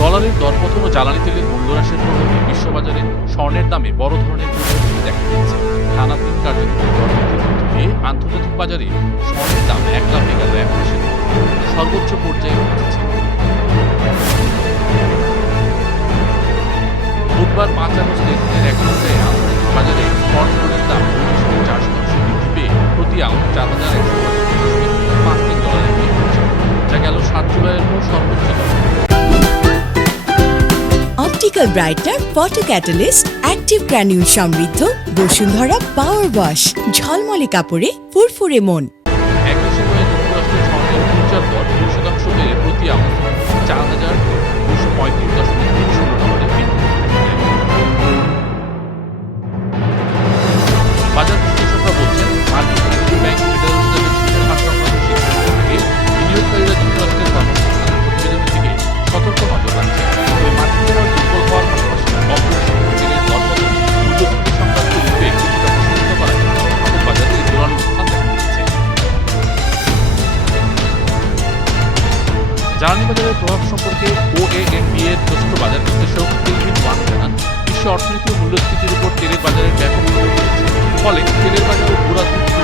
ডলারের দরপতন ও জ্বালানি তেলের মূল্যহ্রাসের প্রভাবে বিশ্ববাজারে স্বর্ণের দামে বড় ধরনের ঊর্ধ্বগতি দেখা দিয়েছে। টানা ৩ কার্যদিবস দরবৃদ্ধির মধ্যে আন্তর্জাতিক বাজারে স্বর্ণের দাম ১ লাফে গেল ১ মাসের সর্বোচ্চ পর্যায়ে পৌঁছেছে। বুধবার ৫ আগস্ট লেনদেনের এক ঘণ্টায় আন্তর্জাতিক বাজারে স্বর্ণের দাম ২.৪% বৃদ্ধি পেয়ে প্রতি আউন্স ৪,১৫.৫৩ ডলারে গিয়ে পৌঁছে, যা গেল ৭ জুলাইয়ের পর সর্বোচ্চ দর। Optical brightener photo catalyst active granule সমৃদ্ধ বসুন্ধরা পাওয়ার ওয়াশ, ঝলমলে কাপড়ে ফুরফুরে মন। একই সময়ে যুক্তরাষ্ট্রের স্বর্ণের ফিউচার দর ২% বেড়ে প্রতি আউন্স ৪,২35.৩০ ডলারে বিক্রি। বাজার বিশ্লেষকরা বলছেন, মার্কিন কেন্দ্রীয় ব্যাংক ফেডারেল রিজার্ভের সুদের হার সংক্রান্ত সিদ্ধান্ত থেকে বিনিয়োগকারীরা যুক্তরাষ্ট্রের কর্মসংস্থান প্রতিবেদনের দিকে সতর্ক নজর রাখছে। তবে মার্কিন ডলার দুর্বল হওয়ার পাশাপাশি অপরিসীম তেলের দরপতন মূল্যস্ফীতি সংক্রান্ত উদ্বেগ কিছুটা প্রশমিত করায় ধাতব বাজারে জোরালো অবস্থান দেখা দিয়েছে। জ্বালানি বাজারের প্রভাব সম্পর্কে ওএএমবি এর জ্যেষ্ঠ বাজার বিশ্লেষক কেলভিন ওয়াং জানান, বিশ্ব অর্থনীতি ও মূল্যস্ফীতির উপর তেলের বাজারের ব্যাপক প্রভাব পড়েছে। ফলে তেলের বাজার ও ভূরাজনৈতিক